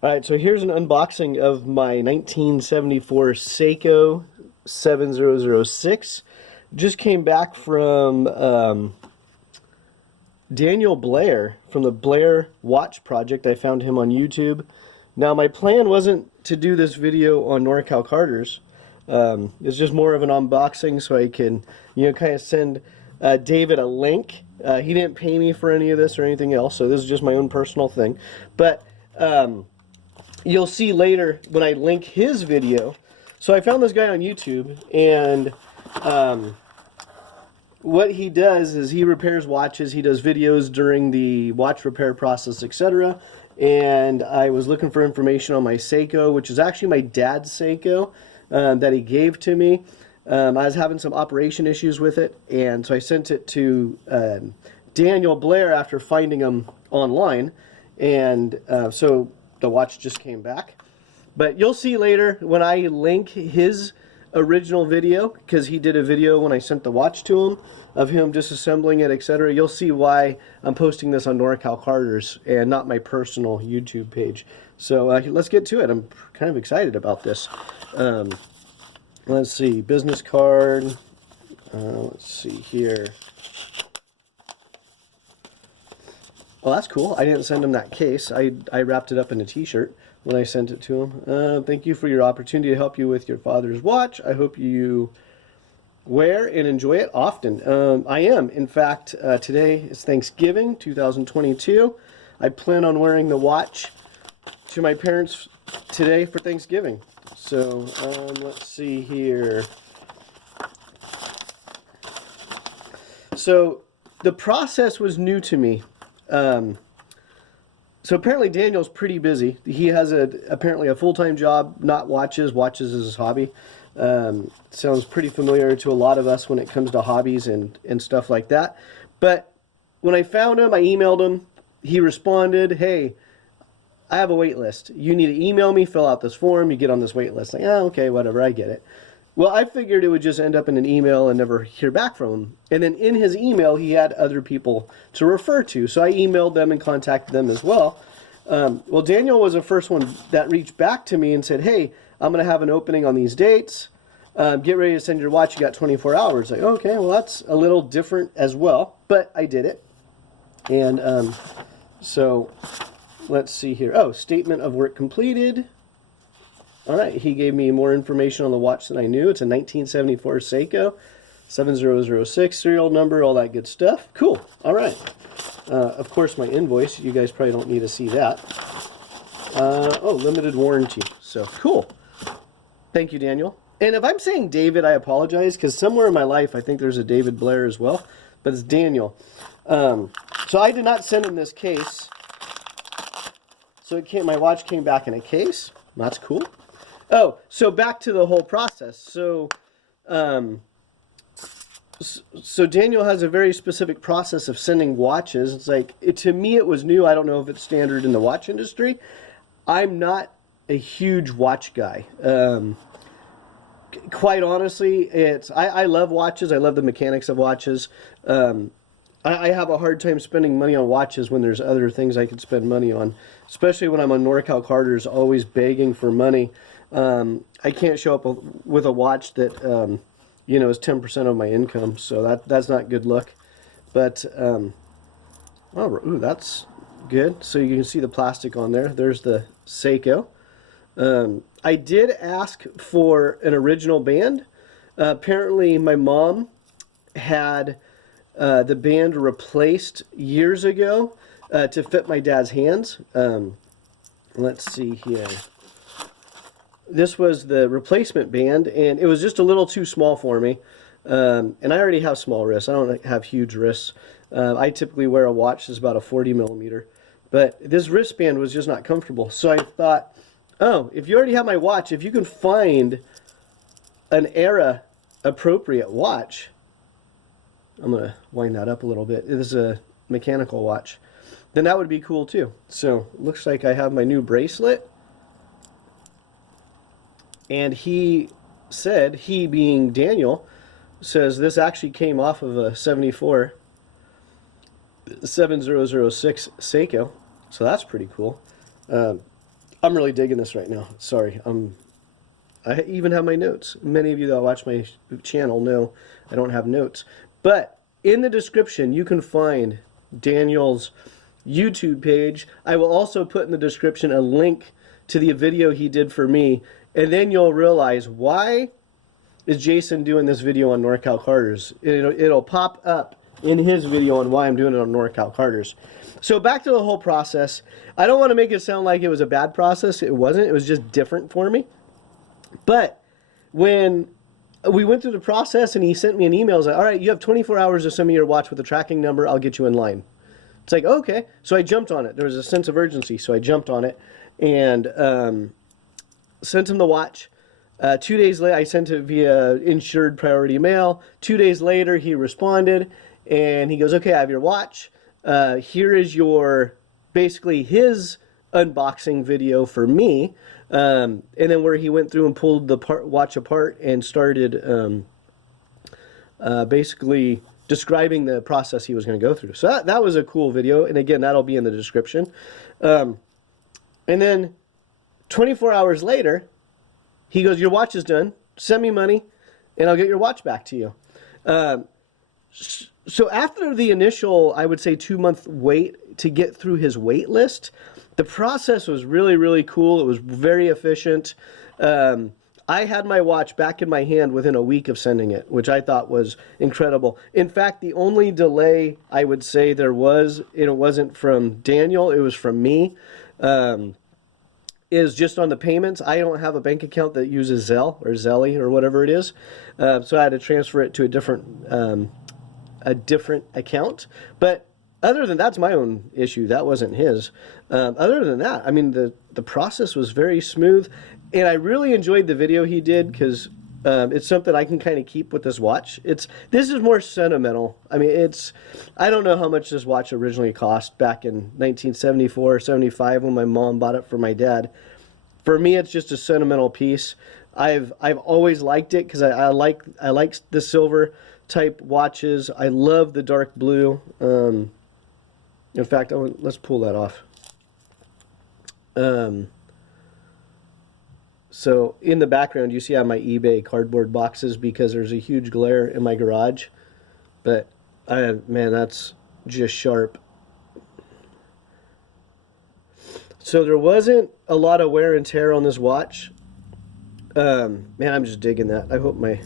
All right, so here's an unboxing of my 1974 Seiko 7006. Just came back from Daniel Blair from the Blair Watch Project. I found him on YouTube. Now, my plan wasn't to do this video on Norcal Karters. It's just more of an unboxing so I can, kind of send David a link. He didn't pay me for any of this or anything else, so this is just my own personal thing. But you'll see later when I link his video. So I found this guy on YouTube, and what he does is he repairs watches. He does videos during the watch repair process, etc. And I was looking for information on my Seiko, which is actually my dad's Seiko that he gave to me. I was having some operation issues with it, and so I sent it to Daniel Blair after finding him online, and so the watch just came back. But you'll see later when I link his original video, because he did a video when I sent the watch to him of him disassembling it, etc. You'll see why I'm posting this on Norcal Karters and not my personal YouTube page. So let's get to it. I'm kind of excited about this. Let's see, business card. Let's see here. Oh, that's cool. I didn't send him that case. I wrapped it up in a t-shirt when I sent it to him. Thank you for your opportunity to help you with your father's watch. I hope you wear and enjoy it often. I am. In fact, today is Thanksgiving 2022. I plan on wearing the watch to my parents today for Thanksgiving. So let's see here. So the process was new to me. So apparently Daniel's pretty busy. He has apparently a full-time job, not watches. Watches is his hobby. Sounds pretty familiar to a lot of us when it comes to hobbies and stuff like that. But when I found him, I emailed him. He responded, "Hey, I have a wait list. You need to email me, fill out this form, you get on this wait list." Like, oh, okay, whatever, I get it. Well, I figured it would just end up in an email and never hear back from him. And then in his email, he had other people to refer to. So I emailed them and contacted them as well. Well, Daniel was the first one that reached back to me and said, "Hey, I'm going to have an opening on these dates. Get ready to send your watch. You got 24 hours. Like, okay, well, that's a little different as well. But I did it. And so let's see here. Oh, statement of work completed. All right, he gave me more information on the watch than I knew. It's a 1974 Seiko, 7006 serial number, all that good stuff. Cool. All right. Of course, my invoice. You guys probably don't need to see that. Oh, limited warranty. So cool. Thank you, Daniel. And if I'm saying David, I apologize, because somewhere in my life I think there's a David Blair as well, but it's Daniel. So I did not send him this case. So my watch came back in a case. That's cool. Oh, so back to the whole process. So Daniel has a very specific process of sending watches. It's like, to me it was new. I don't know if it's standard in the watch industry. I'm not a huge watch guy. Quite honestly, I love watches. I love the mechanics of watches. I have a hard time spending money on watches when there's other things I could spend money on, especially when I'm on Norcal Karters, always begging for money. I can't show up with a watch that is 10% of my income, so that's not good luck. But ooh, that's good. So you can see the plastic on there. There's the Seiko. I did ask for an original band. Apparently, my mom had the band replaced years ago to fit my dad's hands. Let's see here. This was the replacement band, and it was just a little too small for me. And I already have small wrists. I don't have huge wrists. I typically wear a watch that's about a 40 millimeter. But this wristband was just not comfortable. So I thought, oh, if you already have my watch, if you can find an era-appropriate watch, I'm going to wind that up a little bit. This is a mechanical watch. Then that would be cool too. So looks like I have my new bracelet. And he said, he being Daniel, says this actually came off of a 74 7006 Seiko. So that's pretty cool. I'm really digging this right now. Sorry, I even have my notes. Many of you that watch my channel know I don't have notes. But in the description, you can find Daniel's YouTube page. I will also put in the description a link to the video he did for me. And then you'll realize, why is Jason doing this video on Norcal Karters? It'll pop up in his video on why I'm doing it on Norcal Karters. So back to the whole process. I don't want to make it sound like it was a bad process. It wasn't. It was just different for me. But when we went through the process and he sent me an email, I was like, all right, you have 24 hours to send me your watch with a tracking number. I'll get you in line. It's like, okay. So I jumped on it. There was a sense of urgency. So I jumped on it and sent him the watch. 2 days later, I sent it via insured priority mail. 2 days later, he responded and he goes, okay, I have your watch. Here is basically his unboxing video for me. And then where he went through and pulled the watch apart and started basically describing the process he was going to go through. So that was a cool video. And again, that'll be in the description. And then 24 hours later, he goes, your watch is done. Send me money and I'll get your watch back to you. So after the initial, I would say 2-month wait to get through his wait list, the process was really, really cool. It was very efficient. I had my watch back in my hand within a week of sending it, which I thought was incredible. In fact, the only delay I would say there was, and it wasn't from Daniel, it was from me, is just on the payments. I don't have a bank account that uses Zelle or Zelly or whatever it is. So I had to transfer it to a different account. But other than that's my own issue. That wasn't his. Other than that, I mean, the process was very smooth. And I really enjoyed the video he did because it's something I can kind of keep with this watch. This is more sentimental. I mean, I don't know how much this watch originally cost back in 1974 or 75 when my mom bought it for my dad. For me, it's just a sentimental piece. I've always liked it because I like the silver type watches. I love the dark blue. In fact, let's pull that off. So in the background, you see I have my eBay cardboard boxes because there's a huge glare in my garage. But man, that's just sharp. So there wasn't a lot of wear and tear on this watch. Man, I'm just digging that. I hope my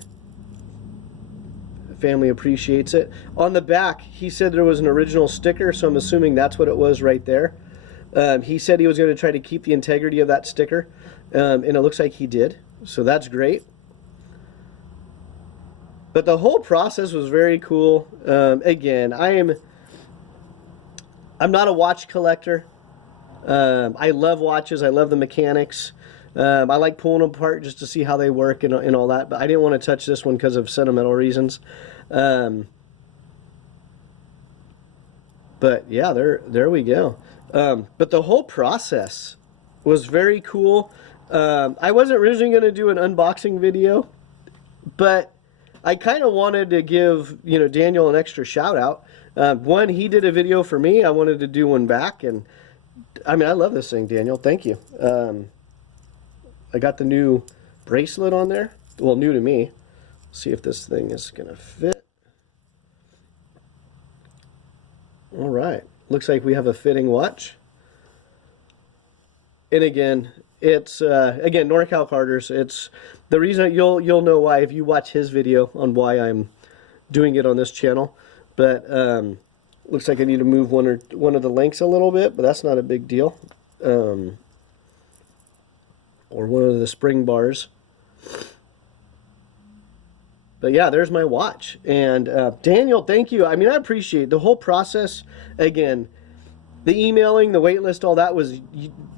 family appreciates it. On the back, he said there was an original sticker, so I'm assuming that's what it was right there. He said he was going to try to keep the integrity of that sticker, and it looks like he did, so that's great. But the whole process was very cool. Again, I'm not a watch collector. I love watches. I love the mechanics. I like pulling them apart just to see how they work and all that, but I didn't want to touch this one because of sentimental reasons. But yeah, there we go. But the whole process was very cool. I wasn't originally going to do an unboxing video, but I kind of wanted to give Daniel an extra shout out. One, he did a video for me. I wanted to do one back, and I mean, I love this thing, Daniel. Thank you. I got the new bracelet on there. Well, new to me. See if this thing is gonna fit. All right. Looks like we have a fitting watch. And again, it's Norcal Karters. It's the reason you'll know why if you watch his video on why I'm doing it on this channel. But looks like I need to move one of the links a little bit, but that's not a big deal. Or one of the spring bars. But yeah, there's my watch. And Daniel, thank you. I mean, I appreciate the whole process. Again, the emailing, the wait list, all that was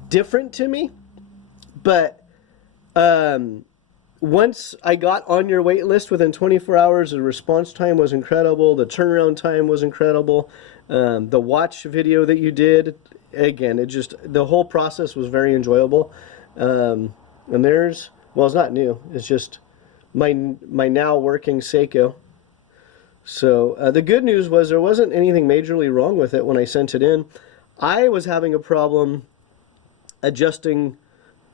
different to me. But once I got on your wait list within 24 hours, the response time was incredible. The turnaround time was incredible. The watch video that you did, again, the whole process was very enjoyable. And it's not new. It's just my now working Seiko. So the good news was there wasn't anything majorly wrong with it when I sent it in. I was having a problem adjusting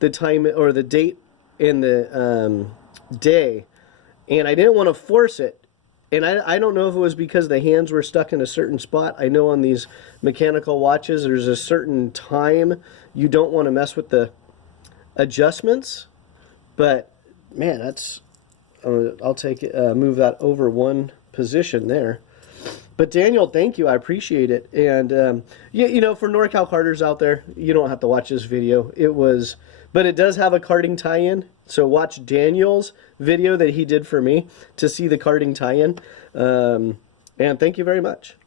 the time or the date and the day, and I didn't want to force it. And I don't know if it was because the hands were stuck in a certain spot. I know on these mechanical watches, there's a certain time you don't want to mess with the adjustments. But man, that's I'll take it, move that over one position there. But Daniel, thank you. I appreciate it. And yeah, you know, for Norcal Karters out there, you don't have to watch this video. But it does have a karting tie-in. So watch Daniel's video that he did for me to see the karting tie-in. And thank you very much.